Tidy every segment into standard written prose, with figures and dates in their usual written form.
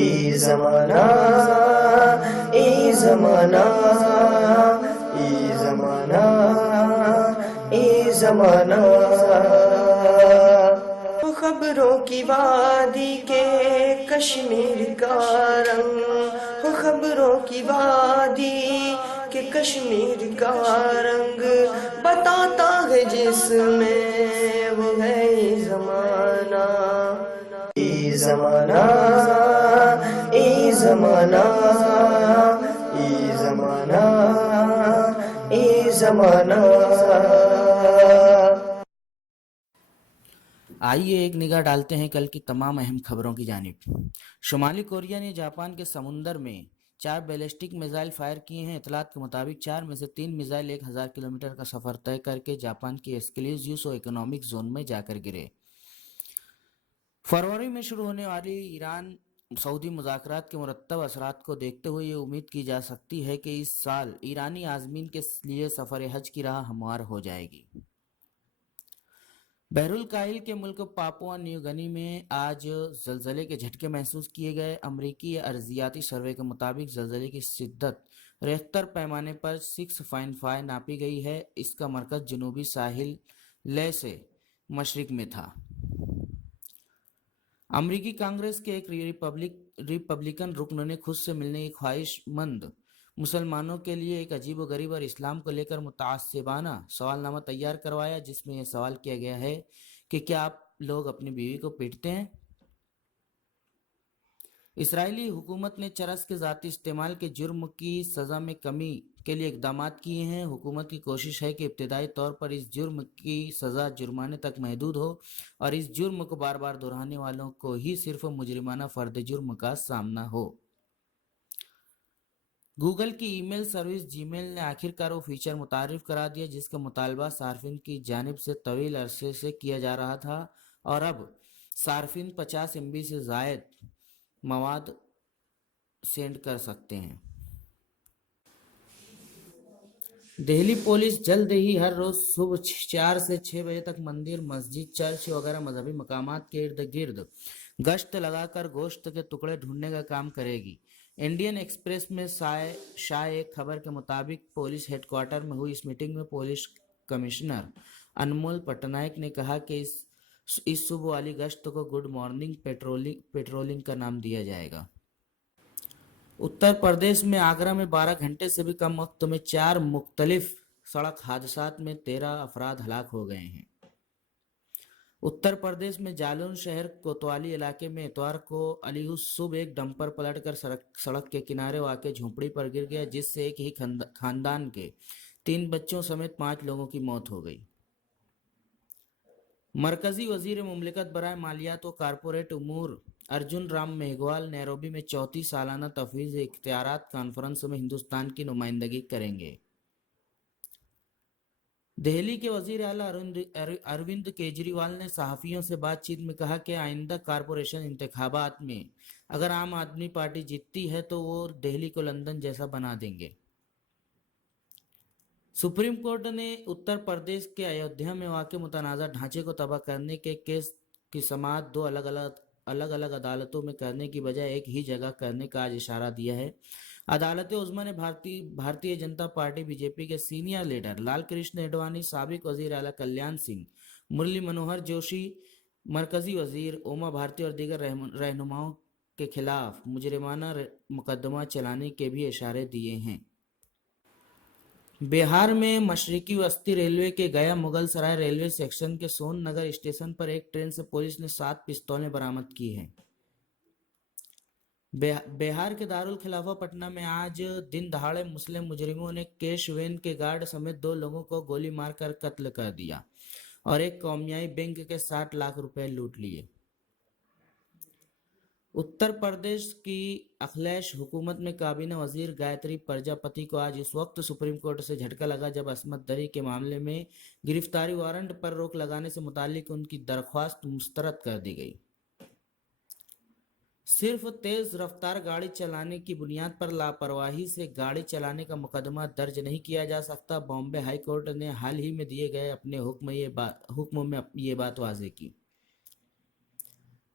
ای زمانہ ای زمانہ ای زمانہ ای زمانہ خبروں کی وادی کے کشمیر کا رنگ ہو، خبروں کی وادی کے کشمیر کا رنگ بتاتا ہے جس میں وہ ہے ای زمانہ ای زمانہ ای زمانہ ای زمانہ ای زمانہ۔ آئیے ایک نگاہ ڈالتے ہیں کل کی تمام اہم خبروں کی جانب۔ شمالی کوریا نے جاپان کے سمندر میں 4 بیلسٹک میزائل فائر کیے ہیں۔ اطلاعات کے مطابق 4 میں سے 3 میزائل 1000 کلومیٹر کا سفر طے کر کے جاپان کی ایکسکلوزیو اکنامک زون میں جا کر گرے۔ فروری میں شروع ہونے والی ایران سعودی مذاکرات کے مرتب اثرات کو دیکھتے ہوئے یہ امید کی جا سکتی ہے کہ اس سال ایرانی عازمین کے لیے سفر حج کی راہ ہموار ہو جائے گی۔ بحر الکاہل کے ملک پاپوا نیو گنی میں آج زلزلے کے جھٹکے محسوس کیے گئے۔ امریکی ارضیاتی سروے کے مطابق زلزلے کی شدت ریختر پیمانے پر 6.5 ناپی گئی ہے۔ اس کا مرکز جنوبی ساحل لے سے مشرق میں تھا۔ امریکی کانگریس کے ایک ریپبلکن رکن نے خود سے ملنے کی خواہش مند مسلمانوں کے لیے ایک عجیب و غریب اور اسلام کو لے کر متعصبانہ سوال نامہ تیار کروایا، جس میں یہ سوال کیا گیا ہے کہ کیا آپ لوگ اپنی بیوی کو پیٹتے ہیں؟ اسرائیلی حکومت نے چرس کے ذاتی استعمال کے جرم کی سزا میں کمی کے لیے اقدامات کیے ہیں۔ حکومت کی کوشش ہے کہ ابتدائی طور پر اس جرم کی سزا جرمانے تک محدود ہو اور اس جرم کو بار بار دہرانے والوں کو ہی صرف مجرمانہ فرد جرم کا سامنا ہو۔ گوگل کی ای میل سروس جی میل نے آخر کار وہ فیچر متعارف کرا دیا جس کا مطالبہ صارفین کی جانب سے طویل عرصے سے کیا جا رہا تھا، اور اب صارفین 50 MB سے زائد مواد سینڈ کر سکتے ہیں۔ دہلی پولیس جلد ہی ہر روز صبح 4 سے 6 بجے تک مندر، مسجد، چرچ وغیرہ مذہبی مقامات کے ارد گرد گشت لگا کر گوشت کے ٹکڑے ڈھونڈنے کا کام کرے گی۔ انڈین ایکسپریس میں شائع ایک خبر کے مطابق پولیس ہیڈ کوارٹر میں ہوئی اس میٹنگ میں پولیس کمشنر انمول پٹنائک نے کہا کہ اس صبح والی گشت کو گڈ مارننگ پیٹرولنگ کا نام دیا جائے گا۔ اتر پردیش میں آگرہ میں 12 گھنٹے سے بھی کم وقت میں 4 مختلف سڑک حادثات میں 13 افراد ہلاک ہو گئے ہیں۔ اتر پردیش میں جالون شہر کوتوالی علاقے میں اتوار کو علیہ الصبح ایک ڈمپر پلٹ کر سڑک کے کنارے واقع جھونپڑی پر گر گیا، جس سے ایک ہی خاندان کے 3 بچوں سمیت 5 لوگوں کی موت ہو گئی۔ مرکزی وزیر مملکت برائے مالیات و کارپوریٹ امور ارجن رام میگھوال نیروبی میں 34 سالانہ تفویض اختیارات کانفرنس میں ہندوستان کی نمائندگی کریں گے۔ دہلی کے وزیر اعلیٰ اروند کیجریوال نے صحافیوں سے بات چیت میں کہا کہ آئندہ کارپوریشن انتخابات میں اگر عام آدمی پارٹی جیتتی ہے تو وہ دہلی کو لندن جیسا بنا دیں گے۔ سپریم کورٹ نے اتر پردیش کے ایودھیا میں واقع متنازع ڈھانچے کو تباہ کرنے کے کیس کی سماعت 2 الگ الگ عدالتوں میں کرنے کی بجائے ایک ہی جگہ کرنے کا آج اشارہ دیا ہے۔ عدالت عظمیٰ نے Bharatiya Janata party B J پی کے سینئر لیڈر لال کرشن اڈوانی، سابق وزیر اعلیٰ کلیان سنگھ، مرلی منوہر جوشی، مرکزی وزیر اوما بھارتی اور دیگر رہنماؤں کے خلاف مجرمانہ مقدمہ چلانے کے بھی اشارے دیے ہیں۔ بہار میں مشرقی وسطی ریلوے کے گیا مغل سرائے ریلوے سیکشن کے سون نگر اسٹیشن پر ایک ٹرین سے پولیس نے 7 پستولیں برآمد کی ہیں۔ بہار کے دارالخلافہ پٹنہ میں آج دن دہاڑے مسلم مجرموں نے کیش وین کے گارڈ سمیت 2 لوگوں کو گولی مار کر قتل کر دیا اور ایک قومیائی بینک کے 60 لاکھ روپے لوٹ لیے۔ اتر پردیش کی اکھلیش حکومت میں کابینہ وزیر گایتری پرجاپتی کو آج اس وقت سپریم کورٹ سے جھٹکا لگا جب عصمت دری کے معاملے میں گرفتاری وارنٹ پر روک لگانے سے متعلق ان کی درخواست مسترد کر دی گئی۔ صرف تیز رفتار گاڑی چلانے کی بنیاد پر لاپرواہی سے گاڑی چلانے کا مقدمہ درج نہیں کیا جا سکتا، بامبے ہائی کورٹ نے حال ہی میں دیے گئے اپنے حکم میں یہ بات واضح کی۔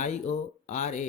IORA